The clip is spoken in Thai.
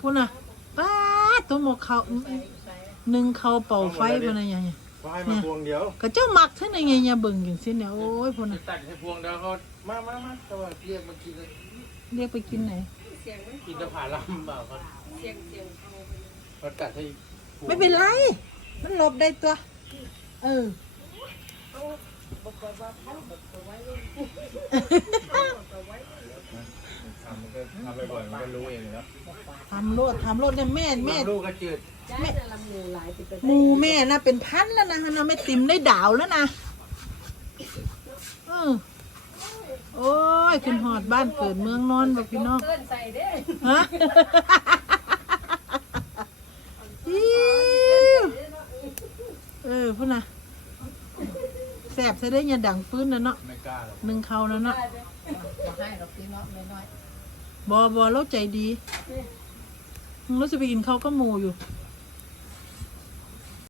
พูดนะป้าดตัวหมกเขาหนึ่งเขาเป่าไฟพูดนะยังไงก็ให้มาพวงเดียวก็เจ้ามักเท่าไหร่ไงเนี่ยเบิ่งอย่างสิเนี่ยโอ้ยพูดนะตัดให้พวงเดียวเขามามามาแต่ว่าเรียกมากินเลยเรียกไปกินไหน กินตะผาลำเปล่าเขาเขาตัดให้พวงไม่เป็นไร มันหลบได้ตัว เออ ทำมันก็ทำบ่อยๆมันก็รู้เองแล้วทำโลดทำโลดเนี่ยแม่แม่ลูกก็จืดหมูแม่นะเป็นพันแล้วนะนะไม่ติมได้ดาวแล้วนะเออโอ้ยขึ้นหอดบ้านเกิดเมืองนอนบอกพี่น้องเกินใส่เด้ฮะอิ๊วเออพุ่นนะแสบซะได้อยันดังฟื้นนะเนาะไม่กล้าหรอกหนึ่งเขานะเนาะมาให้เราพี่น้องน้อย บอบอแล้วใจดีเราจะไปกินข้าวก็หมูอยู่ๆ